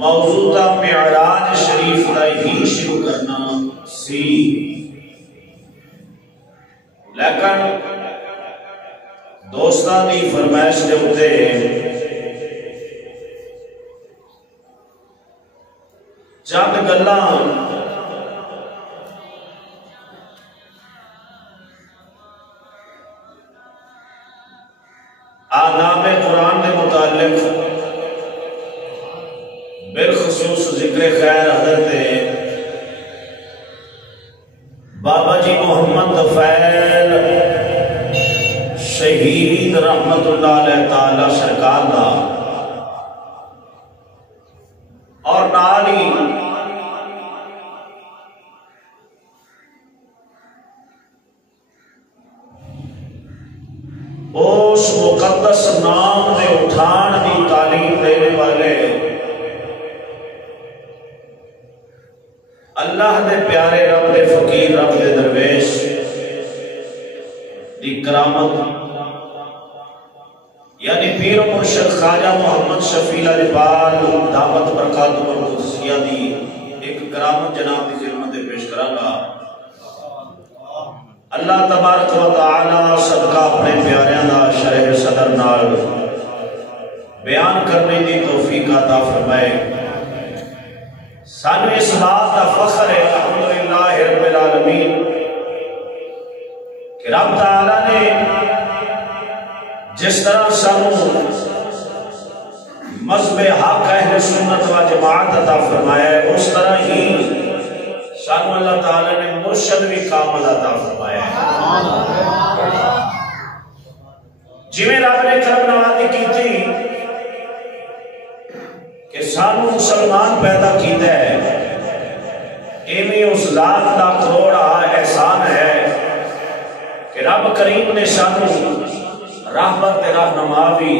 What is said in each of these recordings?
موضوع تا معراج شریف دا ہی شروع کرنا سی، لیکن دوستاں دی فرمائش دے اتے چند گلاں آداب قرآن کے متعلق بالخصوص ذکر خیر حضرت بابا جی محمد طفیل شہید رحمت اللہ علیہ تعالی سرکار دا اور نالی اس مقدس نام دے اٹھان دی تعلیم دینے والے اللہ دے پیارے رب دے فقیر رب دے درویش دی کرامت یعنی پیر و مرشد خواجہ محمد شفیع الجبال دعوت برکاتہ القدسیہ دی ایک کرامت جناب دی خدمت پیش کرا گا۔ اللہ تبارک و تعالی صدقہ اپنے پیاریاں دا شرح صدر نال بیان کرنے دی توفیق عطا فرمائے۔ سانو اس بات دا فخر ہے الحمدللہ رب العالمین کہ رب تعالی نے جس طرح سانو مذہب حق اہل سنت و جماعت عطا فرمایا ہے اس طرح ہی سانو اللہ تعالی نے مرشد بھی کامل عطا فرمایا ہے۔ جویں رب نے کرم نوازی کی تھی کہ سانو مسلمان پیدا کیتا ہے، ایویں اس ذات دا کروڑا احسان ہے کہ رب کریم نے سانو رحمت رہنما بھی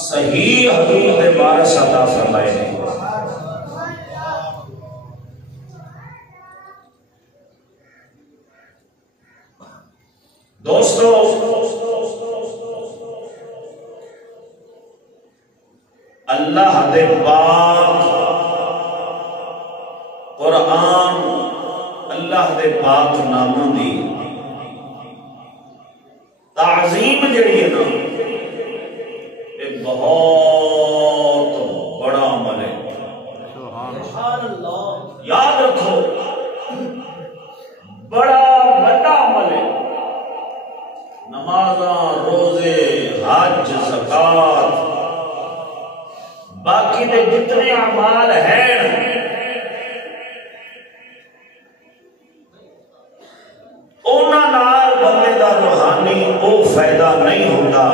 صحیح حدود دے وارث عطا فرمائے ہیں۔ دوستو اللہ دے پاک قرآن اللہ دے پاک ناموں دی تعظیم جڑی ہے نا یہ بہت بڑا عمل ہے۔ یاد رکھو بڑا بڑا عمل ہے۔ نمازاں روزے حج زکات باقی دے جتنے اعمال ہیں انہاں نال بندے دا روحانی او فائدہ نہیں ہوتا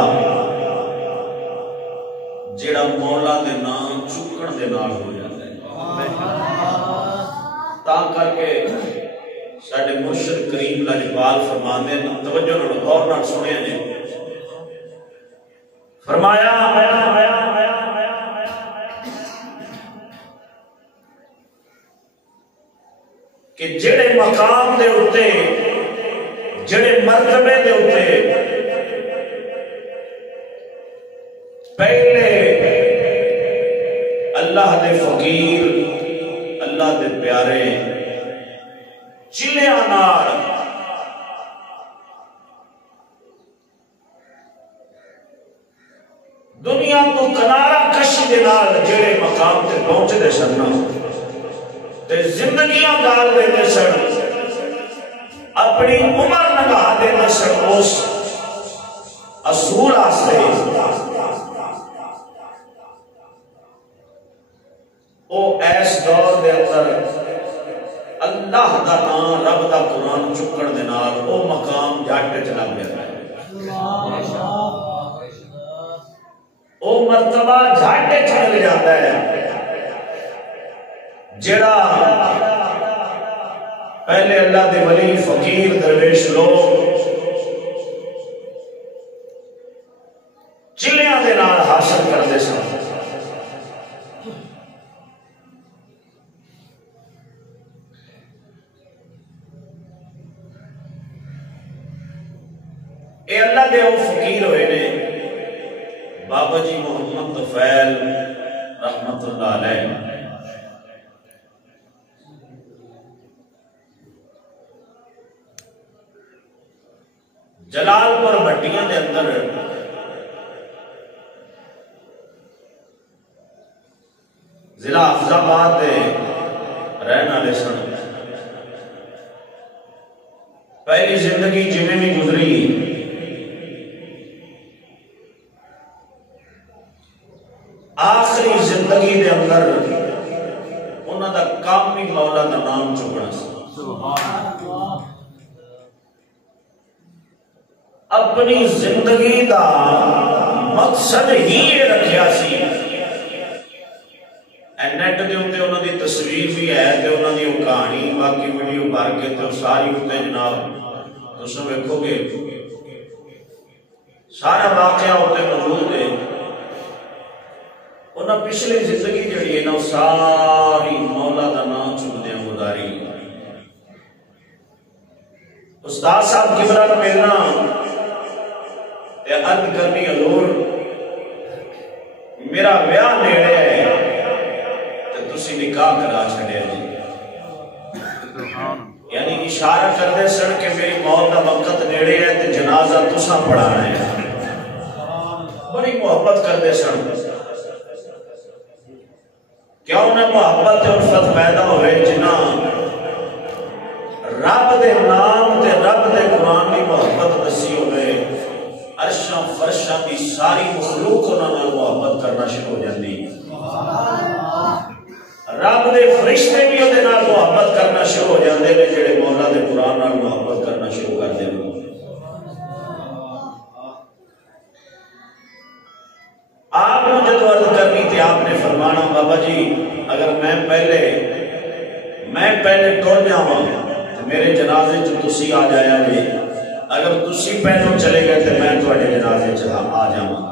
جڑا مولا دے نام چکن دے نال ہو جاتا ہے۔ تا کر کے ساڈے مرشد کریم لاجپال فرماندے ہیں، توجہ نال غور نال سنیا جی، فرمایا کہ جڑے مقام دے اتے جڑے مرتبے دے اتے پہلے اللہ دے فقیر اللہ دے پیارے چلیاں نال دنیا تو کنارہ کشی دے نال جڑے مقام تے پہنچ دے سن تے زندگیاں گال دے سن اپنی عمر نگاہ دے سن اس اصول آستے او ایس دور دے اندر اللہ دا نام رب دا قرآن چکن دے نال او مقام جاٹے چلا گیا ہے، او مرتبہ جاٹے چل جاتا ہے جڑا پہلے اللہ دے ولی فقیر درویش لوگ چلیاں دے نال حاصل کر دے سن۔ اے اللہ دے او فقیر ہوئے نے بابا جی محمد طفیل رحمت اللہ علیہ جلال پور بھٹیاں دے اندر ضلع حافظ آباد دے رہن والے سن. پہلی زندگی جویں بھی گزری آخری زندگی دے اندر انہاں دا کام بھی مولا دا نام چکنا سی. اپنی زندگی دا مقصد ہی رکھیا سی. نیٹ دے اوتے انہاں دی تصویر بھی ہے تے انہاں دی وہ کہانی باقی ویڈیو بھر کے تے ساری اوتے جناب تساں ویکھو گے سارا واقعہ اوتے موجود ہے. انہاں پچھلی زندگی جڑی ہے نا ساری مولا دا نام چکدیاں گزاری. استاد صاحب کبرا نوں ملنا تے عرض کرنی حضور میرا بیاہ نیڑے ہے تے تسی نکاح کرا چھڑیا جی. یعنی اشارہ کردے سن کہ میری موت دا وقت نیڑے ہے تے جنازہ تساں پڑھانا ہے. بڑی محبت کردے سن. کیوں نہ محبت تے الفت پیدا ہوئے جنہ رب دے نام تے رب دے قرآن کی محبت دسی ہوئے عرشاں فرشاں دی ساری مخلوق انہاں نال محبت کرنا شروع ہو جاندی. رب دے فرشتے بھی اودے نال محبت کرنا شروع ہو جاندے نے جڑے مولا دے قرآن نال محبت کرنا شروع کر دے. آپ نے جب عرض کرنی تھی آپ نے فرمانا بابا جی اگر میں پہلے ٹر جاواں تو میرے جنازے چ تسی آ جایا جی. اگر تسی پہلو چلے گئے تو میں تواڈے جنازے چ آ جاواں.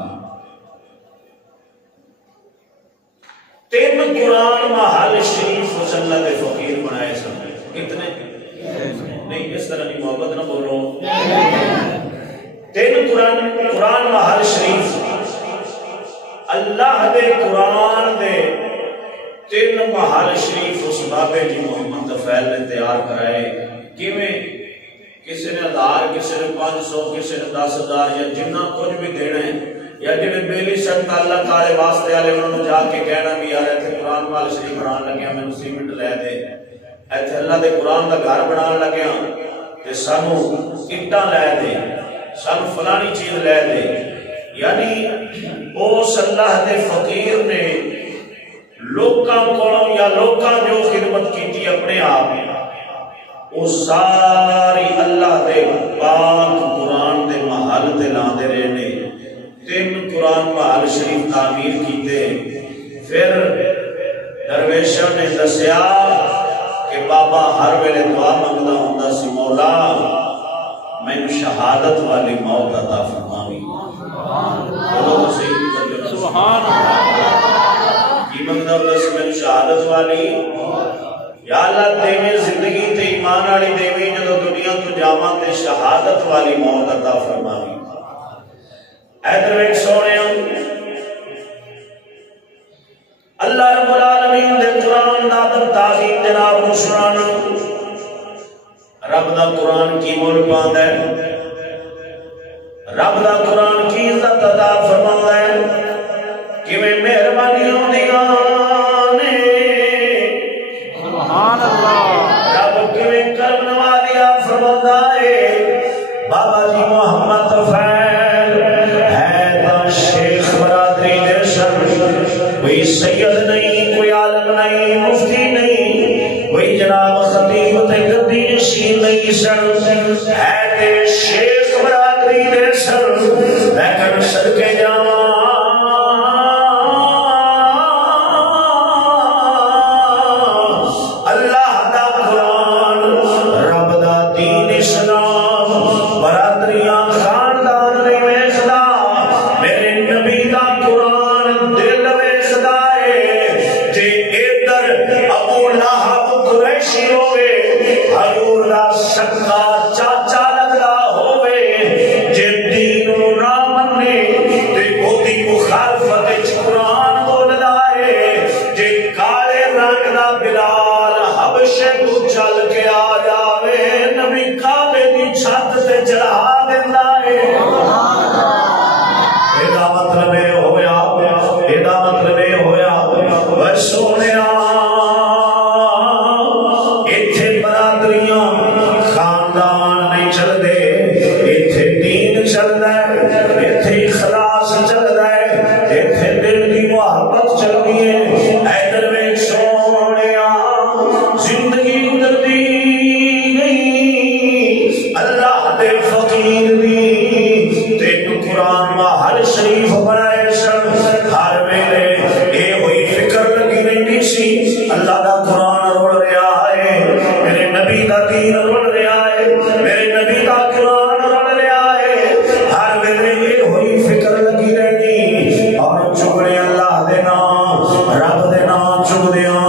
3 قرآن محل شریف اس اللہ دے فقیر بنائے سن. کتنے؟ نہیں اس طرح نہیں محبت نہ بولو. 3 قرآن محل شریف اللہ دے قرآن دے 3 محل شریف اس بابے جی محمد دفعیل نے تیار کرائے. کیویں؟ کسی نے 1000 کسی نے 500 کسی نے 10,000 یا جنہ کچھ بھی دینا ہے یا جنہیں بیلی سنت اللہ تعالی واسطے والے انہوں نے جا کے کہنا بھی یار ایتھے قرآن محل شریف بنان لگیا میں سیمنٹ لے دے ایتھے اللہ دے قرآن دا گھر بنان لگیا تے سانو اٹاں لے دے سانو فلانی چیز لے دے. یعنی اس اللہ دے فقیر نے لوکاں کولوں یا لوکاں جو خدمت کیتی اپنے آپ وہ ساری اللہ دے پاک قرآن دے محل تے لاندے رہے نے. 3 قرآن محل شریف تعمیر کیتے. پھر درویشوں نے دسیا کہ بابا ہر ویلے دعا منگدا ہوندا سی مولا مینوں شہادت والی موت عطا فرماویں. سبحان اللہ. کی منگدا ہوندا سی مینوں شہادت والی. یا اللہ دیویں زندگی تے ایمان والی دیویں جدوں دنیا تو جاواں تے شہادت والی موت عطا فرماویں. ادھر ویکھ سونےاں اللہ رب العالمین دے قرآن دا ادب تعظیم جناب نوں سنانا. رب دا قرآن کی مول پاندا ہے. رب دا قرآن کی عزت عطا فرماندا ہے. کیویں مہربانی ہوندیاں نے سبحان اللہ. رب کیویں کرم نوازیاں فرماندا ہے. بابا جی محمد دفعیل ہے تا شیخ برادری دے سن. کوئی سید نہیں کوئی عالم نہیں مفتی نہیں کوئی جناب خطیب تے گدی نشین نہیں سن. ہے تے شیخ برادری دے سن. لیکن صدقے جاواں اللہ دا قرآن رب دا دین اسلام برادریاں خاندان نہیں ویکھدا. میرے نبی دا قرآن دل ویکھدا ہے. جے ادھر ابو لہب قریشی ہوئے حضور دا سکا چاچا لگدا ہوئے جے دین نوں نہ مننے تے اودی مخالفت وچ قرآن بولدا ہے. جے کالے رنگ دا بلال حبشے تو چل کے آ جاوے نبی کعبے دی چھت تے چڑھا دیندا سی اللہ دا قرآن رول رہا ہے، میرے نبی دا دین رول رہا ہے، میرے نبی دا قرآن رول رہا ہے، ہر ویلے یہ ہوئی فکر لگی رہنی اور چگڑے اللہ دے نام رب دے نام چگ دیاں